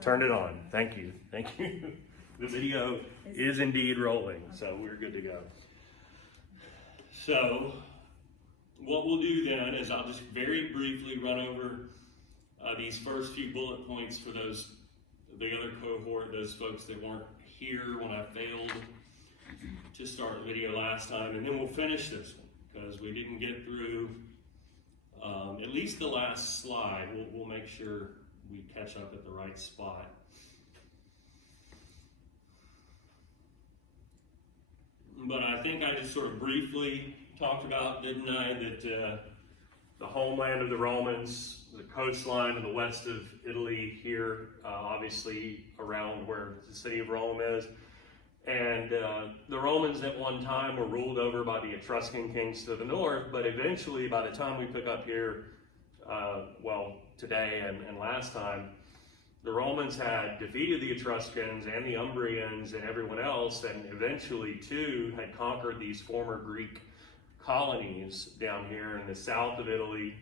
Turned it on. Thank you. Thank you. The video is indeed rolling, so we're good to go. So what we'll do then is I'll just very briefly run over these first few bullet points for the other cohort, those folks that weren't here when I failed to start the video last time, and then we'll finish this one because we didn't get through at least the last slide. We'll make sure we catch up at the right spot. But I think I just sort of briefly talked about, didn't I, that the homeland of the Romans, the coastline in the west of Italy here, obviously around where the city of Rome is. And the Romans at one time were ruled over by the Etruscan kings to the north, but eventually by the time we pick up here, today and last time, the Romans had defeated the Etruscans and the Umbrians and everyone else, and eventually too had conquered these former Greek colonies down here in the south of Italy.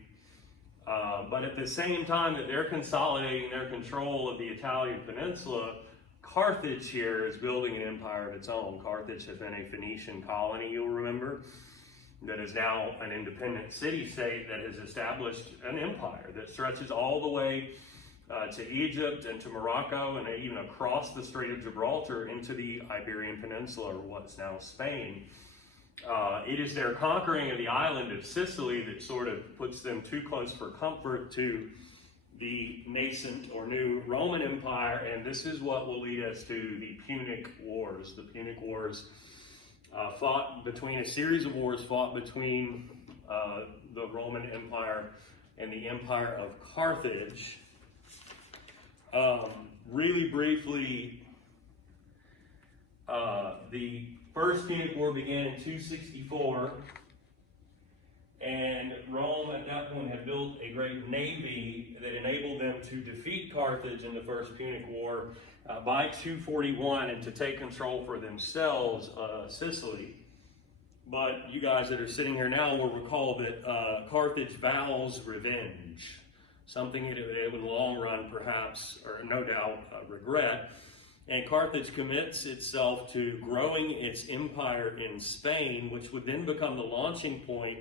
But at the same time that they're consolidating their control of the Italian peninsula, Carthage here is building an empire of its own. Carthage has been a Phoenician colony, you'll remember, that is now an independent city-state that has established an empire that stretches all the way to Egypt and to Morocco and even across the Strait of Gibraltar into the Iberian Peninsula, or what's now Spain. It is their conquering of the island of Sicily that sort of puts them too close for comfort to the nascent or new Roman Empire, and this is what will lead us to the Punic Wars. The Punic Wars a series of wars fought between the Roman Empire and the Empire of Carthage. Really briefly, the First Punic War began in 264, and Rome at that point had built a great navy that enabled them to defeat Carthage in the First Punic War by 241 and to take control for themselves Sicily. But you guys that are sitting here now will recall that Carthage vows revenge, something that it would in the long run perhaps, or no doubt, regret. And Carthage commits itself to growing its empire in Spain, which would then become the launching point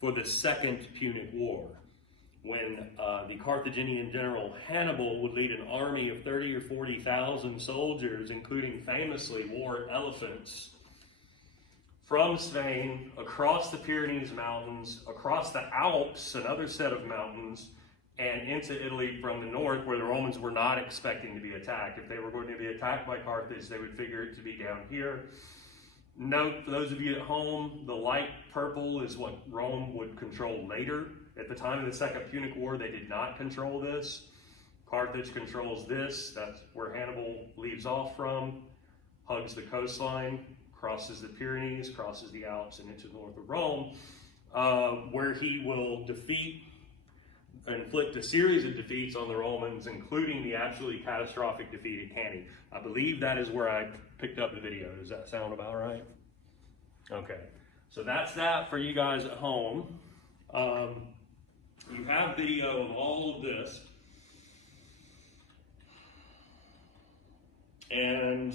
for the Second Punic War, when the Carthaginian general Hannibal would lead an army of 30 or 40,000 soldiers, including famously war elephants, from Spain, across the Pyrenees Mountains, across the Alps, another set of mountains, and into Italy from the north, where the Romans were not expecting to be attacked. If they were going to be attacked by Carthage, they would figure it to be down here. Note, for those of you at home, the light purple is what Rome would control later. At the time of the Second Punic War, they did not control this. Carthage controls this. That's where Hannibal leaves off from, hugs the coastline, crosses the Pyrenees, crosses the Alps, and into the north of Rome, where he will inflict a series of defeats on the Romans, including the absolutely catastrophic defeat at Cannae. I believe that is where I picked up the video. Does that sound about right? Okay, so that's that for you guys at home. You have video of all of this. And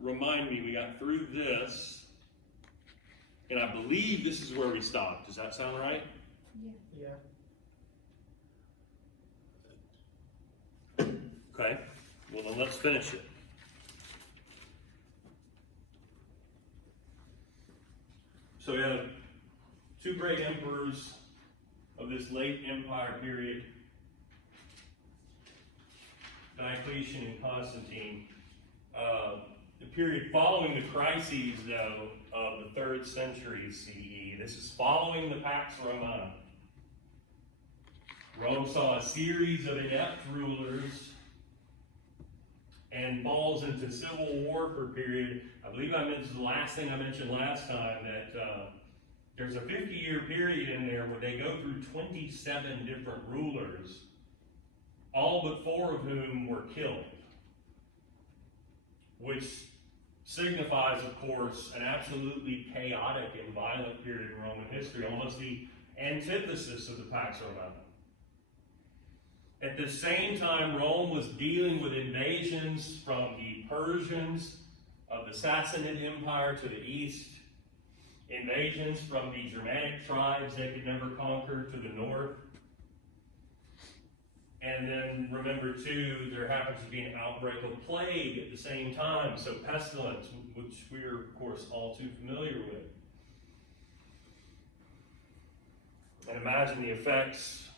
remind me, we got through this, and I believe this is where we stopped. Does that sound right? Yeah. Okay, well then let's finish it. So we have two great emperors of this late empire period, Diocletian and Constantine. The period following the crises, though, of the 3rd century CE. This is following the Pax Romana. Rome saw a series of inept rulers and falls into civil war for a period. I believe this is the last thing I mentioned last time, that there's a 50-year period in there where they go through 27 different rulers, all but 4 of whom were killed, which signifies, of course, an absolutely chaotic and violent period in Roman history, almost the antithesis of the Pax Romana. At the same time, Rome was dealing with invasions from the Persians of the Sassanid Empire to the east, invasions from the Germanic tribes they could never conquer to the north. And then remember too, there happens to be an outbreak of plague at the same time, so pestilence, which we're of course all too familiar with. And imagine the effects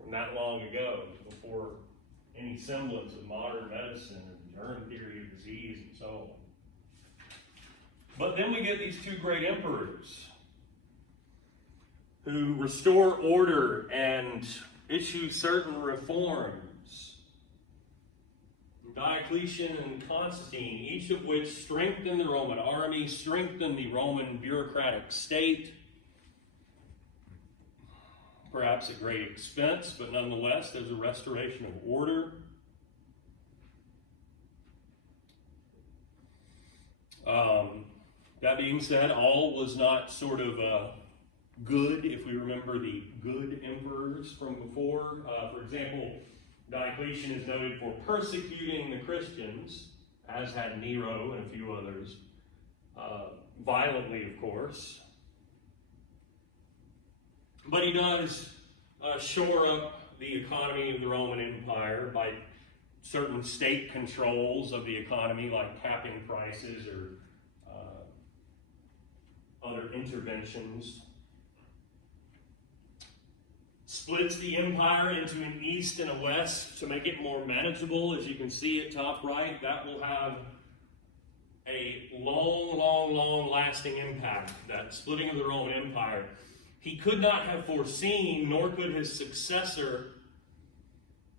from that long ago, before any semblance of modern medicine and germ theory of disease and so on. But then we get these two great emperors who restore order and issue certain reforms. Diocletian and Constantine, each of which strengthened the Roman army, strengthened the Roman bureaucratic state, perhaps at great expense, but nonetheless, there's a restoration of order. That being said, all was not sort of good, if we remember the good emperors from before. For example, Diocletian is noted for persecuting the Christians, as had Nero and a few others, violently, of course. But he does shore up the economy of the Roman Empire by certain state controls of the economy, like capping prices or other interventions. Splits the empire into an east and a west to make it more manageable. As you can see at top right, that will have a long lasting impact, that splitting of the Roman Empire. He could not have foreseen, nor could his successor,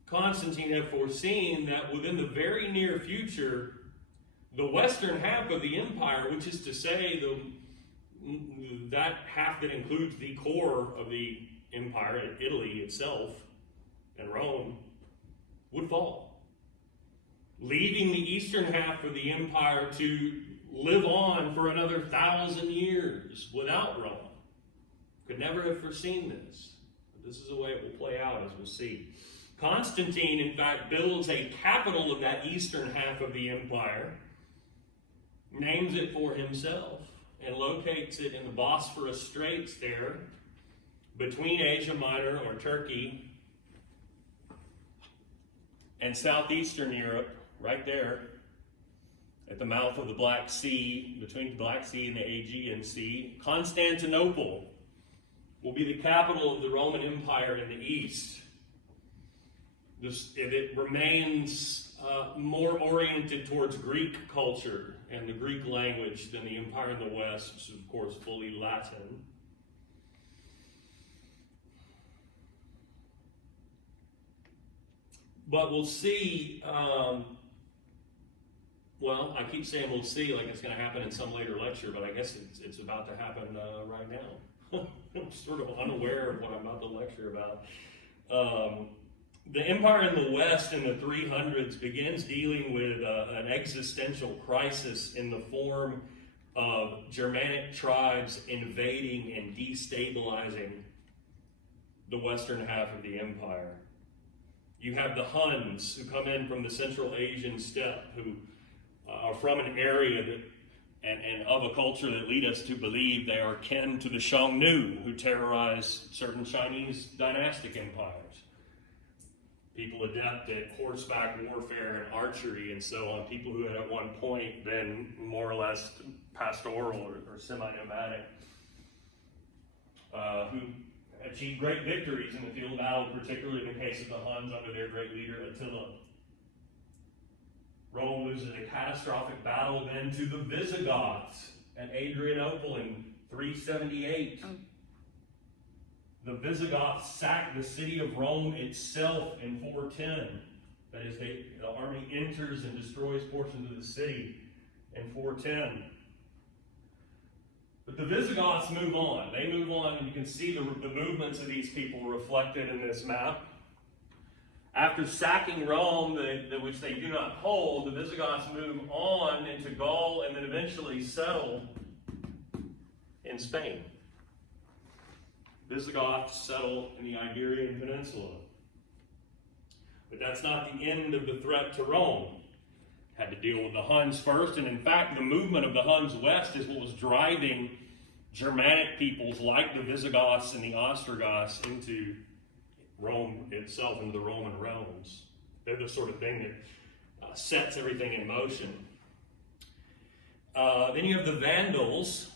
Constantine, have foreseen that within the very near future, the western half of the empire, which is to say that half that includes the core of the empire, Italy itself, and Rome, would fall, leaving the eastern half of the empire to live on for another 1,000 years without Rome. Could never have foreseen this. But this is the way it will play out, as we'll see. Constantine, in fact, builds a capital of that eastern half of the empire, names it for himself, and locates it in the Bosphorus Straits there, between Asia Minor, or Turkey, and southeastern Europe, right there, at the mouth of the Black Sea, between the Black Sea and the Aegean Sea. Constantinople will be the capital of the Roman Empire in the east. It remains more oriented towards Greek culture and the Greek language than the empire in the west, which is of course fully Latin. But we'll see, well, I keep saying we'll see like it's going to happen in some later lecture, but I guess it's about to happen right now. I'm sort of unaware of what I'm about to lecture about. The empire in the West in the 300s begins dealing with an existential crisis in the form of Germanic tribes invading and destabilizing the western half of the empire. You have the Huns, who come in from the Central Asian steppe, who are from an area that and of a culture that lead us to believe they are kin to the Xiongnu, who terrorize certain Chinese dynastic empires. People adept at horseback warfare and archery and so on, people who had at one point been more or less pastoral or semi-nomadic, who achieved great victories in the field of battle, particularly in the case of the Huns under their great leader Attila. Rome loses a catastrophic battle then to the Visigoths at Adrianople in 378. The Visigoths sacked the city of Rome itself in 410. That is, the army enters and destroys portions of the city in 410. But the Visigoths move on. They move on, and you can see the movements of these people reflected in this map. After sacking Rome, which they do not hold, the Visigoths move on into Gaul and then eventually settle in Spain. Visigoths settle in the Iberian Peninsula. But that's not the end of the threat to Rome. Had to deal with the Huns first, and in fact, the movement of the Huns west is what was driving Germanic peoples like the Visigoths and the Ostrogoths into Rome itself, into the Roman realms. They're the sort of thing that sets everything in motion. Then you have the Vandals,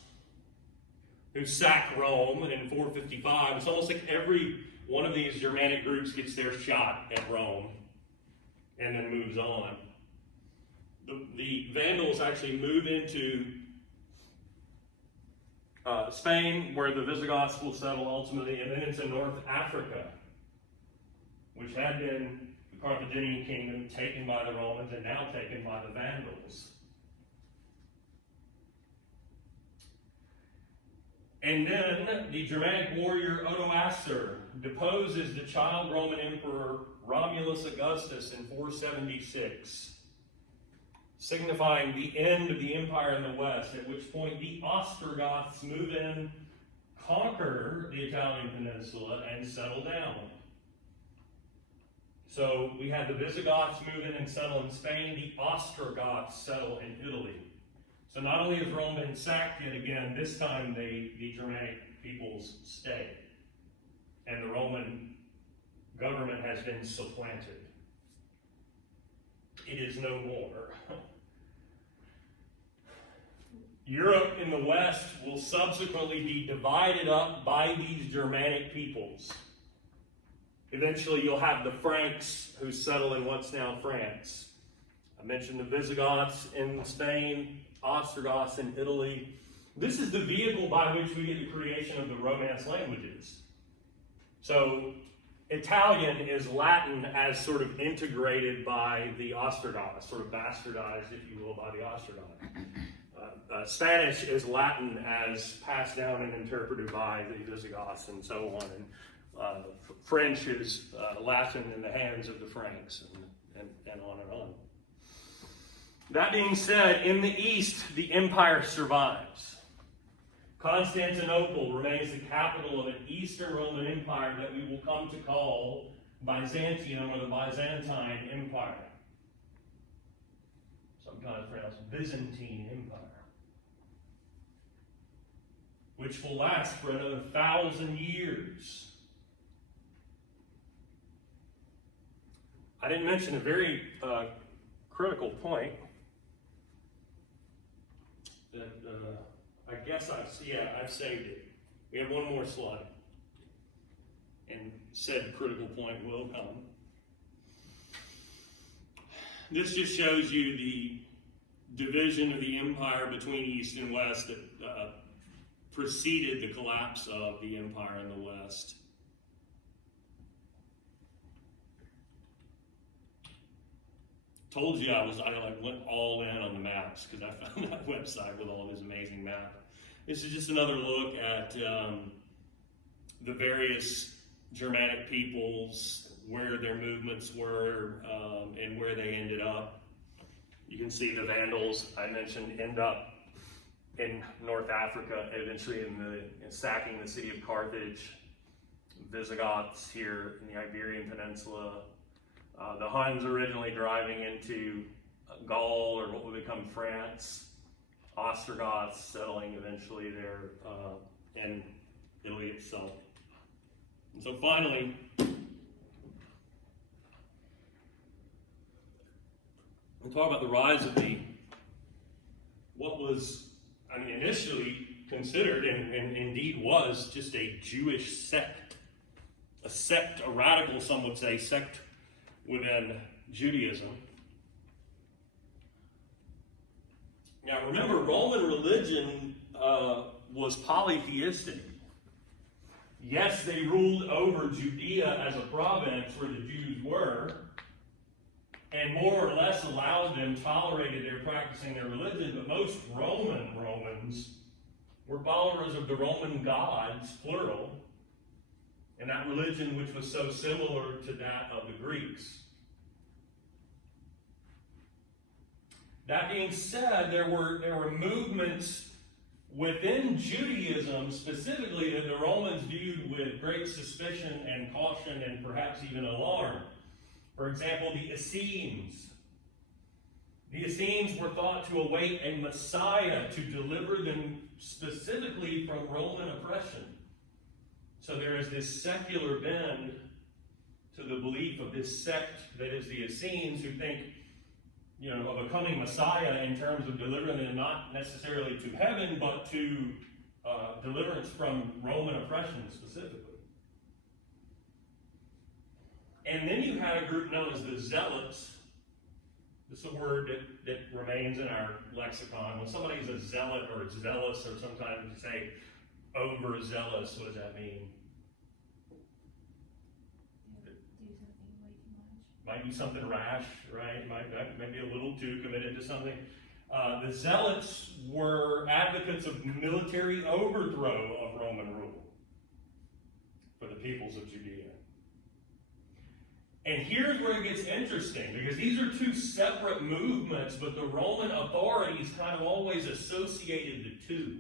who sack Rome in 455. It's almost like every one of these Germanic groups gets their shot at Rome and then moves on. The Vandals actually move into Spain, where the Visigoths will settle ultimately, and then into North Africa, which had been the Carthaginian kingdom taken by the Romans and now taken by the Vandals. And then the Germanic warrior Odoacer deposes the child Roman emperor Romulus Augustus in 476, signifying the end of the empire in the west, at which point the Ostrogoths move in, conquer the Italian peninsula, and settle down. So we had the Visigoths move in and settle in Spain, the Ostrogoths settle in Italy. So not only has Rome been sacked yet again, this time the Germanic peoples stay. And the Roman government has been supplanted. It is no more. Europe in the west will subsequently be divided up by these Germanic peoples. Eventually you'll have the Franks who settle in what's now France. I mentioned the Visigoths in Spain, Ostrogoths in Italy. This is the vehicle by which we get the creation of the Romance languages. So Italian is Latin as sort of integrated by the Ostrogoths, sort of bastardized, if you will, by the Ostrogoths. Spanish is Latin as passed down and interpreted by the Visigoths and so on. And French is Latin in the hands of the Franks, and on and on. That being said, in the east, the empire survives. Constantinople remains the capital of an Eastern Roman Empire that we will come to call Byzantium, or the Byzantine Empire. Sometimes pronounced Byzantine Empire, which will last for another 1,000 years. I didn't mention a very critical point that I guess I've saved it. We have one more slide, and said critical point will come. This just shows you the division of the empire between East and West that preceded the collapse of the empire in the West. Told you I went all in on the maps because I found that website with all this amazing map. This is just another look at the various Germanic peoples, where their movements were, and where they ended up. You can see the Vandals, I mentioned, end up in North Africa, eventually in sacking the city of Carthage. Visigoths here in the Iberian Peninsula. The Huns originally driving into Gaul, or what would become France. Ostrogoths settling eventually there in Italy itself. And so finally, we'll talk about the rise of what was, initially considered and indeed was just a Jewish sect. A radical, some would say, sect within Judaism. Now remember, Roman religion was polytheistic. Yes, they ruled over Judea as a province where the Jews were, and more or less allowed them, tolerated their practicing their religion, but most Romans were followers of the Roman gods, plural, and that religion which was so similar to that of the Greeks. That being said, there were movements within Judaism specifically that the Romans viewed with great suspicion and caution and perhaps even alarm. For example, the Essenes. The Essenes were thought to await a Messiah to deliver them specifically from Roman oppression. So there is this secular bend to the belief of this sect that is the Essenes, who think, of a coming Messiah in terms of delivering them not necessarily to heaven, but to deliverance from Roman oppression specifically. And then you had a group known as the Zealots. This is a word that remains in our lexicon. When somebody's a zealot or zealous, or sometimes you say overzealous, what does that mean? Do something way too much. Might be something rash, right? Might be a little too committed to something. The Zealots were advocates of military overthrow of Roman rule for the peoples of Judea. And here's where it gets interesting, because these are two separate movements, but the Roman authorities kind of always associated the two.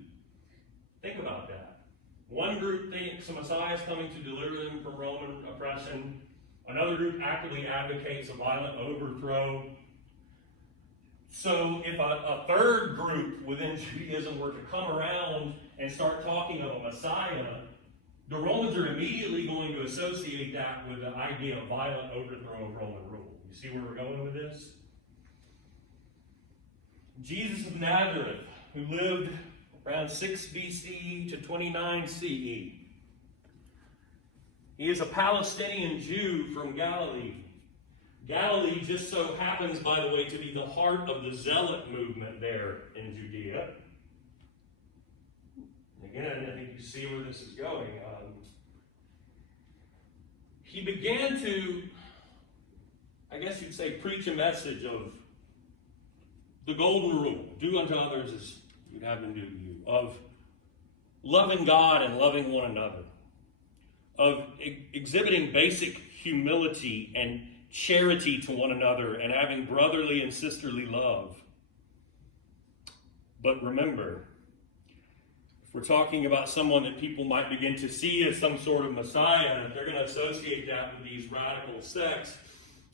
Think about that. One group thinks the Messiah is coming to deliver them from Roman oppression. Another group actively advocates a violent overthrow. So if a third group within Judaism were to come around and start talking of a Messiah, the Romans are immediately going to associate that with the idea of violent overthrow of Roman rule. You see where we're going with this? Jesus of Nazareth, who lived around 6 BCE to 29 CE. He is a Palestinian Jew from Galilee. Galilee just so happens, by the way, to be the heart of the Zealot movement there in Judea. Again, I think you see where this is going. He began to, I guess you'd say, preach a message of the golden rule. Do unto others as you'd have them do to you. Of loving God and loving one another. Of exhibiting basic humility and charity to one another and having brotherly and sisterly love. But remember, we're talking about someone that people might begin to see as some sort of Messiah, and they're going to associate that with these radical sects.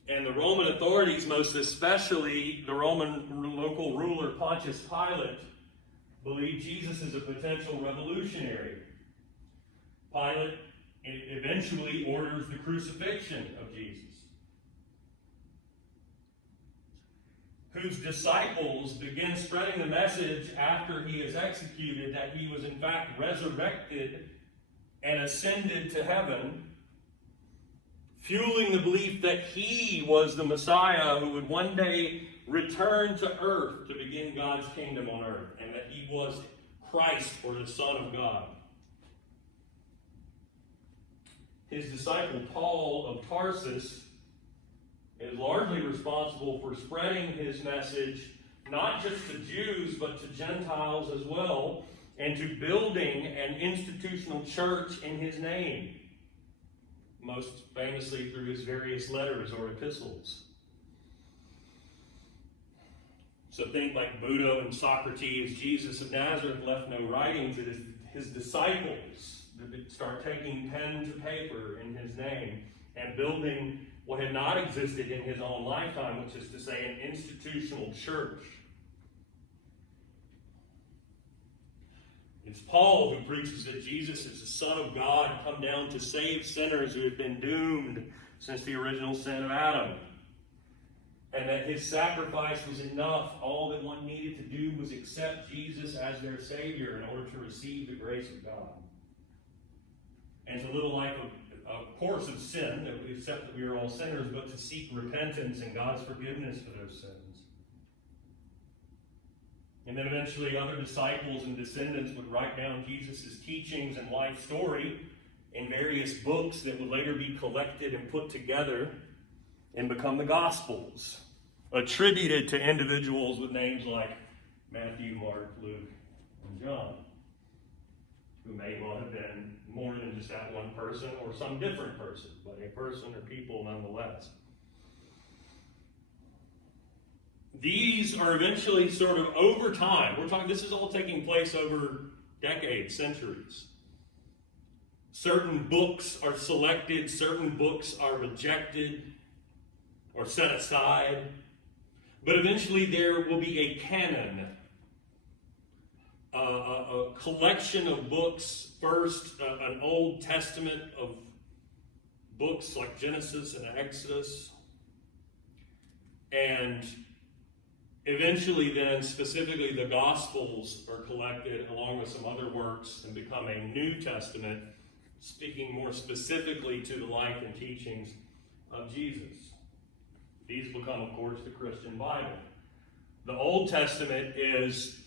And the Roman authorities, most especially the Roman local ruler Pontius Pilate, believed Jesus is a potential revolutionary. Pilate eventually orders the crucifixion of Jesus, whose disciples begin spreading the message after he is executed that he was in fact resurrected and ascended to heaven, fueling the belief that he was the Messiah who would one day return to earth to begin God's kingdom on earth, and that he was Christ, or the Son of God. His disciple Paul of Tarsus is largely responsible for spreading his message, not just to Jews, but to Gentiles as well, and to building an institutional church in his name, most famously through his various letters or epistles. So think like Buddha and Socrates. Jesus of Nazareth left no writing to his disciples that start taking pen to paper in his name and building what had not existed in his own lifetime, which is to say an institutional church. It's Paul who preaches that Jesus is the Son of God, come down to save sinners who had been doomed since the original sin of Adam. And that his sacrifice was enough. All that one needed to do was accept Jesus as their Savior in order to receive the grace of God. And to live a life of course, of sin, that we accept that we are all sinners, but to seek repentance and God's forgiveness for those sins. And then eventually other disciples and descendants would write down Jesus' teachings and life story in various books that would later be collected and put together and become the Gospels, attributed to individuals with names like Matthew, Mark, Luke, and John, who may well have been more than just that one person or some different person, but a person or people nonetheless. These are eventually sort of over time. We're talking, this is all taking place over decades, centuries. Certain books are selected, certain books are rejected. or set aside. But eventually there will be a canon, a collection of books. First, an Old Testament of books like Genesis and Exodus. And eventually then, specifically the Gospels are collected along with some other works and become a New Testament, speaking more specifically to the life and teachings of Jesus. These become, of course, the Christian Bible. The Old Testament is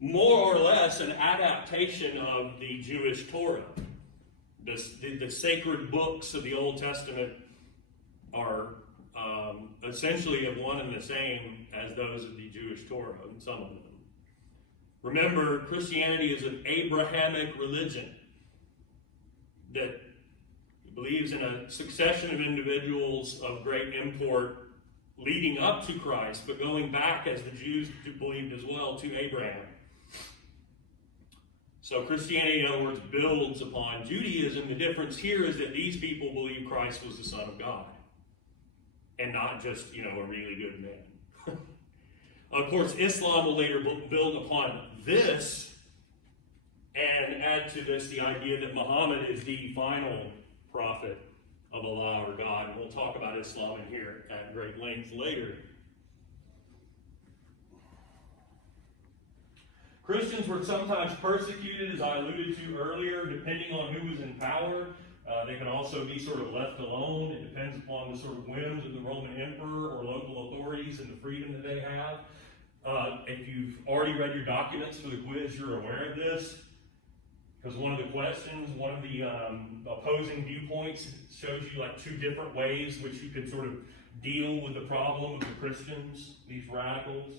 more or less an adaptation of the Jewish Torah. The sacred books of the Old Testament are essentially of one and the same as those of the Jewish Torah, and some of them. Remember, Christianity is an Abrahamic religion that believes in a succession of individuals of great import leading up to Christ, but going back, as the Jews believed as well, to Abraham. So Christianity, in other words, builds upon Judaism. The difference here is that these people believe Christ was the Son of God, and not just, a really good man. Of course, Islam will later build upon this and add to this the idea that Muhammad is the final prophet of Allah or God. And we'll talk about Islam in here at great length later. Christians were sometimes persecuted, as I alluded to earlier, depending on who was in power. They can also be sort of left alone. It depends upon the sort of whims of the Roman emperor or local authorities and the freedom that they have. If you've already read your documents for the quiz, you're aware of this. Because one of the questions, one of the opposing viewpoints shows you like two different ways which you could sort of deal with the problem of the Christians, these radicals.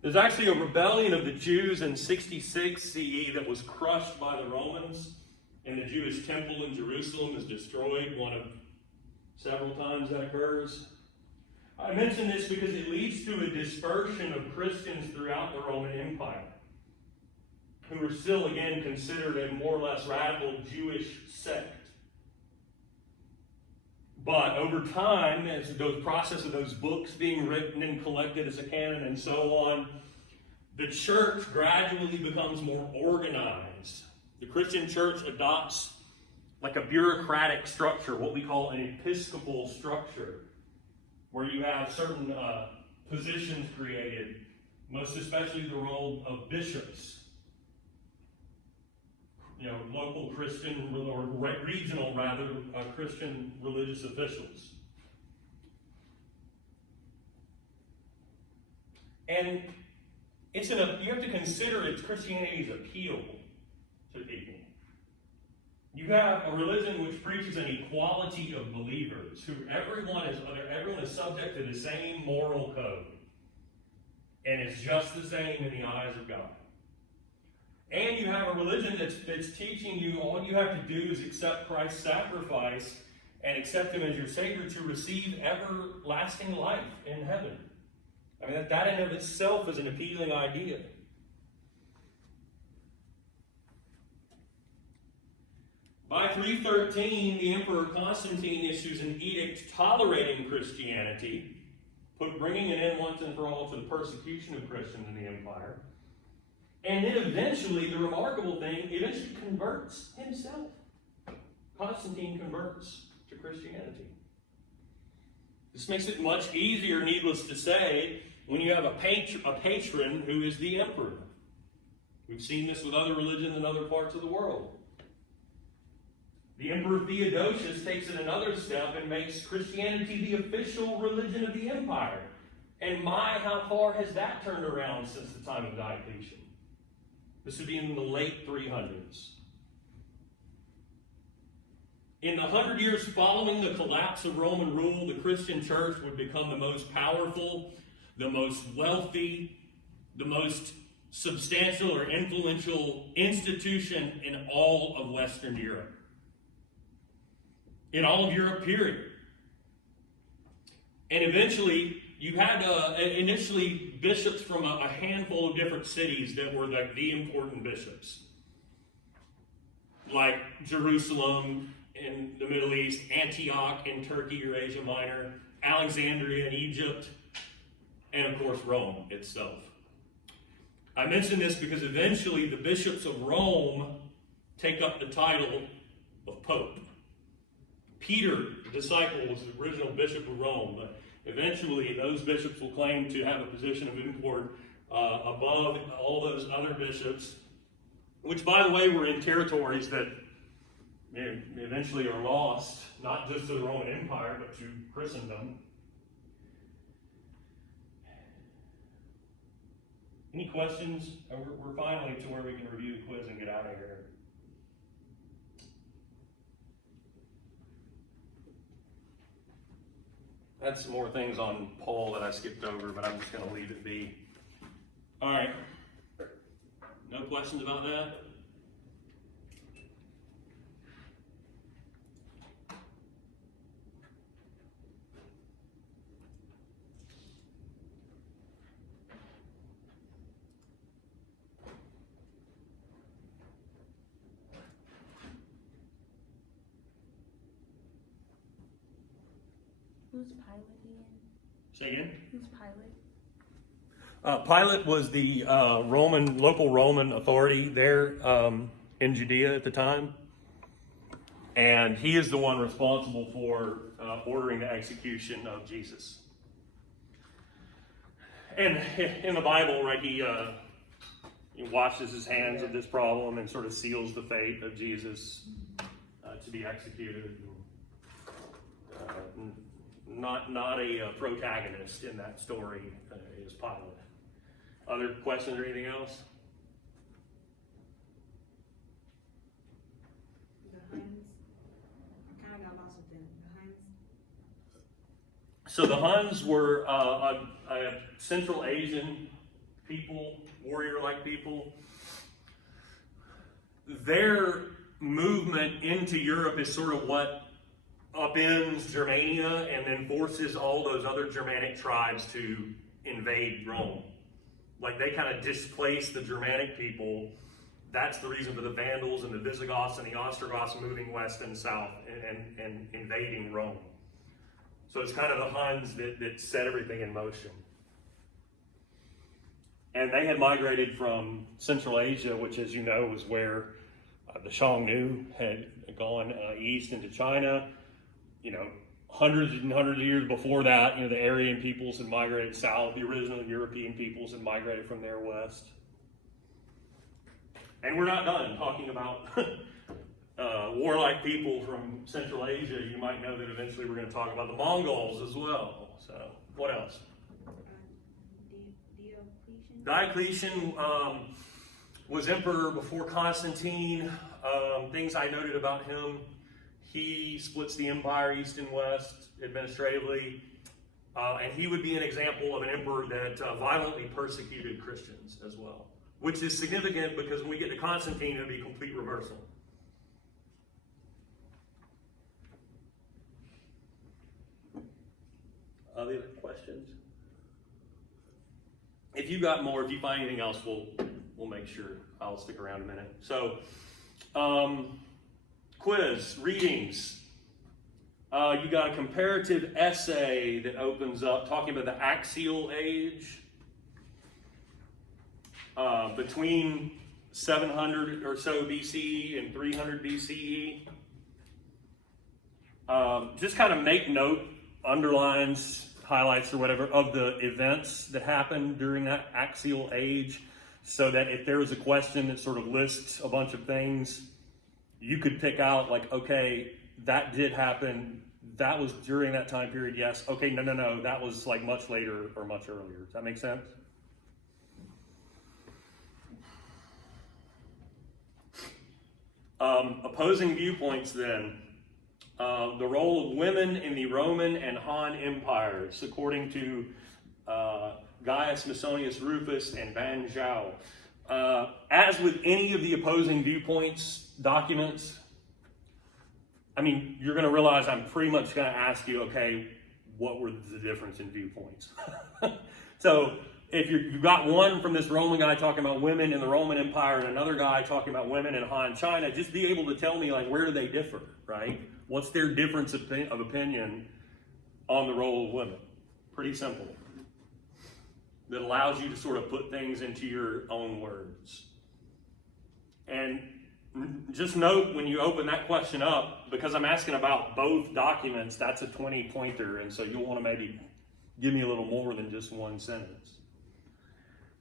There's actually a rebellion of the Jews in 66 CE that was crushed by the Romans, and the Jewish temple in Jerusalem is destroyed, one of several times that occurs. I mention this because it leads to a dispersion of Christians throughout the Roman Empire, who are still, again, considered a more or less radical Jewish sect. But over time, as the process of those books being written and collected as a canon and so on, the church gradually becomes more organized. The Christian church adopts like a bureaucratic structure, what we call an episcopal structure, where you have certain positions created, most especially the role of bishops. Local Christian, or regional rather, Christian religious officials. And you have to consider it's Christianity's appeal to people. You have a religion which preaches an equality of believers, who everyone is subject to the same moral code, and is just the same in the eyes of God. And you have a religion that's teaching you all you have to do is accept Christ's sacrifice and accept Him as your Savior to receive everlasting life in heaven. I mean, that in and of itself is an appealing idea. By 313, the Emperor Constantine issues an edict tolerating Christianity, bringing an end once and for all to the persecution of Christians in the empire. And then eventually, the remarkable thing, eventually converts himself. Constantine converts to Christianity. This makes it much easier, needless to say, when you have a patron who is the emperor. We've seen this with other religions in other parts of the world. The Emperor Theodosius takes it another step and makes Christianity the official religion of the empire. And my, how far has that turned around since the time of Diocletian? This would be in the late 300s. In the 100 years following the collapse of Roman rule, the Christian church would become the most powerful, the most wealthy, the most substantial or influential institution in all of Western Europe. In all of Europe, period. And eventually, you had initially bishops from a handful of different cities that were like the important bishops. Like Jerusalem, in the Middle East, Antioch in Turkey or Asia Minor, Alexandria in Egypt, and of course Rome itself. I mention this because eventually the bishops of Rome take up the title of Pope. Peter, the disciple, was the original bishop of Rome, but eventually those bishops will claim to have a position of import above all those other bishops, which, by the way, were in territories that eventually are lost, not just to the Roman Empire, but to Christendom. Any questions? We're finally to where we can review the quiz and get out of here. I had some more things on Paul that I skipped over, but I'm just going to leave it be. All right. No questions about that? Who's Pilate again? Say again? Who's Pilate? Pilate was the local Roman authority there in Judea at the time. And he is the one responsible for ordering the execution of Jesus. And in the Bible, right, he washes his hands of this problem and sort of seals the fate of Jesus to be executed. Not a protagonist in that story is Pilate. Other questions or anything else? The Huns. I kind of got lost with them. The Huns. So the Huns were a Central Asian people, warrior-like people. Their movement into Europe is sort of what upends Germania and then forces all those other Germanic tribes to invade Rome. Like, they kind of displace the Germanic people. That's the reason for the Vandals and the Visigoths and the Ostrogoths moving west and south and invading Rome. So it's kind of the Huns that set everything in motion. And they had migrated from Central Asia, which, as you know, was where the Xiongnu had gone east into China. Hundreds and hundreds of years before that, the Aryan peoples had migrated south. The original European peoples had migrated from there west. And we're not done talking about warlike people from Central Asia. You might know that eventually we're going to talk about the Mongols as well. So, what else? Diocletian was emperor before Constantine. Things I noted about him: he splits the empire east and west administratively, and he would be an example of an emperor that violently persecuted Christians as well, which is significant because when we get to Constantine, it'll be a complete reversal. Other questions? If you got more, if you find anything else, we'll make sure. I'll stick around a minute. So, quiz, readings. You got a comparative essay that opens up talking about the axial age between 700 or so BCE and 300 BCE. Just kind of make note, underlines, highlights, or whatever, of the events that happened during that axial age, so that if there was a question that sort of lists a bunch of things, you could pick out, like, okay, that did happen, that was during that time period, yes, okay, no, that was like much later or much earlier. Does that make sense? Opposing viewpoints then. The role of women in the Roman and Han empires, according to Gaius Masonius Rufus and Van Zhao. As with any of the opposing viewpoints documents, you're going to realize I'm pretty much going to ask you, okay, what were the difference in viewpoints? So if you've got one from this Roman guy talking about women in the Roman Empire and another guy talking about women in Han China, just be able to tell me, like, where do they differ, right? What's their difference of opinion on the role of women? Pretty simple. That allows you to sort of put things into your own words. And just note when you open that question up, because I'm asking about both documents, that's a 20-pointer, and so you'll want to maybe give me a little more than just one sentence.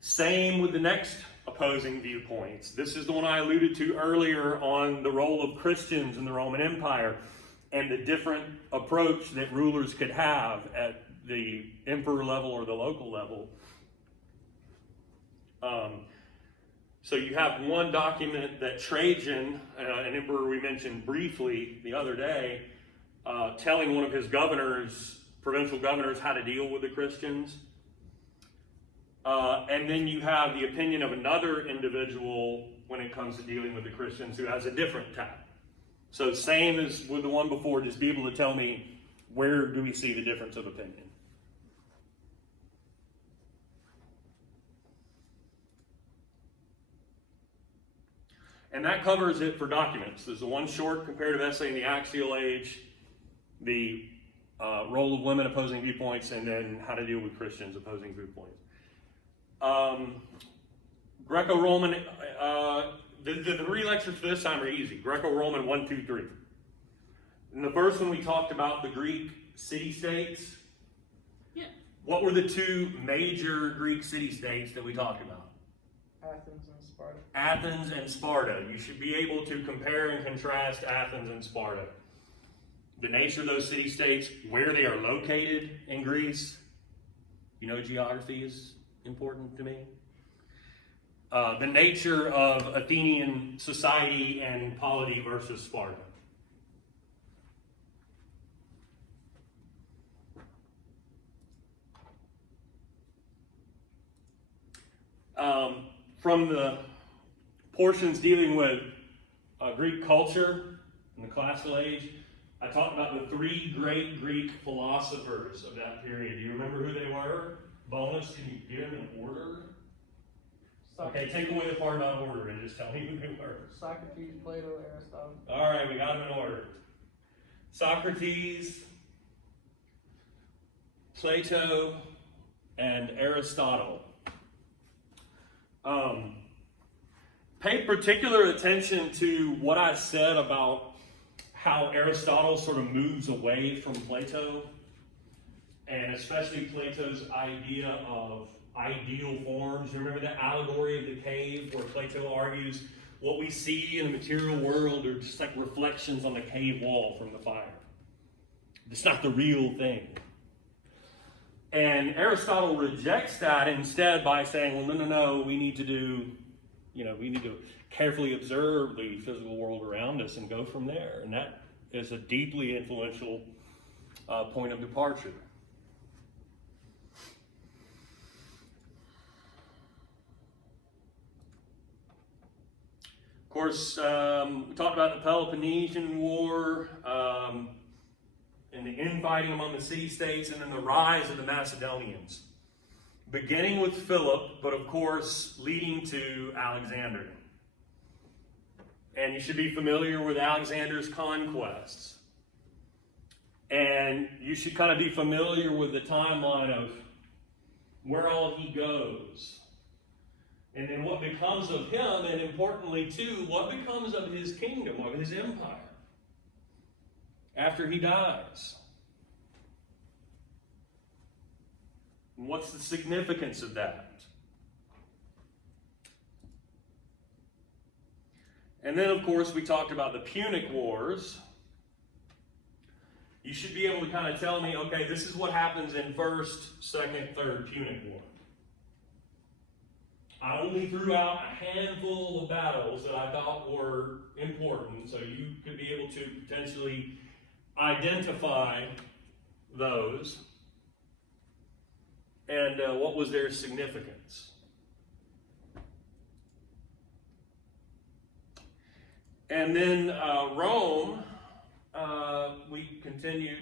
Same with the next opposing viewpoints. This is the one I alluded to earlier on the role of Christians in the Roman Empire and the different approach that rulers could have at the emperor level or the local level. So you have one document that Trajan, an emperor we mentioned briefly the other day, telling one of his governors, provincial governors, how to deal with the Christians. And then you have the opinion of another individual when it comes to dealing with the Christians who has a different tack. So same as with the one before, just be able to tell me, where do we see the difference of opinion? And that covers it for documents. There's the one short comparative essay in the Axial Age, the role of women opposing viewpoints, and then how to deal with Christians opposing viewpoints. Greco-Roman, the three lectures for this time are easy. Greco-Roman 1, 2, 3. In the first one, we talked about the Greek city-states. Yeah. What were the two major Greek city-states that we talked about? Athens and Sparta. Athens and Sparta. You should be able to compare and contrast Athens and Sparta. The nature of those city-states, where they are located in Greece. You know, geography is important to me. The nature of Athenian society and polity versus Sparta. From the portions dealing with Greek culture in the classical age, I talked about the three great Greek philosophers of that period. Do you remember who they were? Bonus, can you give them in order? Okay, take away the part about order and just tell me who they were. Socrates, Plato, Aristotle. All right, we got them in order. Socrates, Plato, and Aristotle. Pay particular attention to what I said about how Aristotle sort of moves away from Plato, and especially Plato's idea of ideal forms. You remember the allegory of the cave where Plato argues what we see in the material world are just like reflections on the cave wall from the fire. It's not the real thing. And Aristotle rejects that instead by saying, well, no, we need to carefully observe the physical world around us and go from there. And that is a deeply influential point of departure. Of course, we talked about the Peloponnesian War, and the infighting among the city-states, and then the rise of the Macedonians. Beginning with Philip, but of course leading to Alexander. And you should be familiar with Alexander's conquests. And you should kind of be familiar with the timeline of where all he goes. And then what becomes of him, and importantly too, what becomes of his kingdom, of his empire, after he dies. And what's the significance of that? And then, of course, we talked about the Punic Wars. You should be able to kind of tell me, okay, this is what happens in First, Second, Third Punic War. I only threw out a handful of battles that I thought were important, so you could be able to potentially identify those and what was their significance. And then Rome, we continued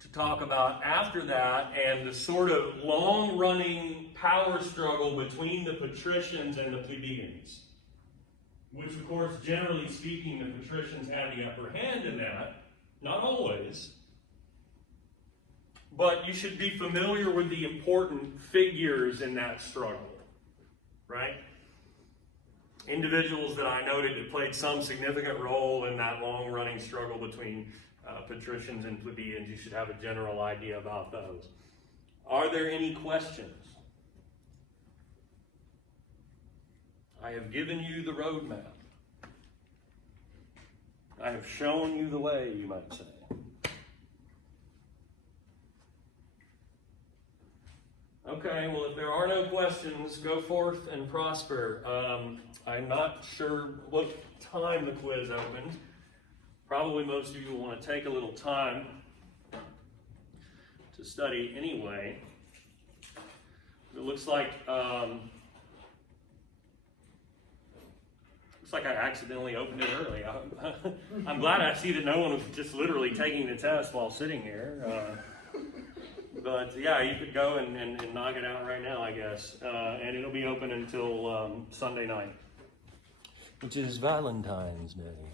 to talk about after that and the sort of long-running power struggle between the patricians and the plebeians. Which, of course, generally speaking, the patricians had the upper hand in that. Not always. But you should be familiar with the important figures in that struggle. Right? Individuals that I noted that played some significant role in that long-running struggle between patricians and plebeians. You should have a general idea about those. Are there any questions? I have given you the roadmap. I have shown you the way, you might say. Okay, well, if there are no questions, go forth and prosper. I'm not sure what time the quiz opens. Probably most of you will want to take a little time to study anyway. It looks like I accidentally opened it early. I'm glad I see that no one was just literally taking the test while sitting here. But yeah, you could go and knock it out right now, I guess. And it'll be open until Sunday night, which is Valentine's Day.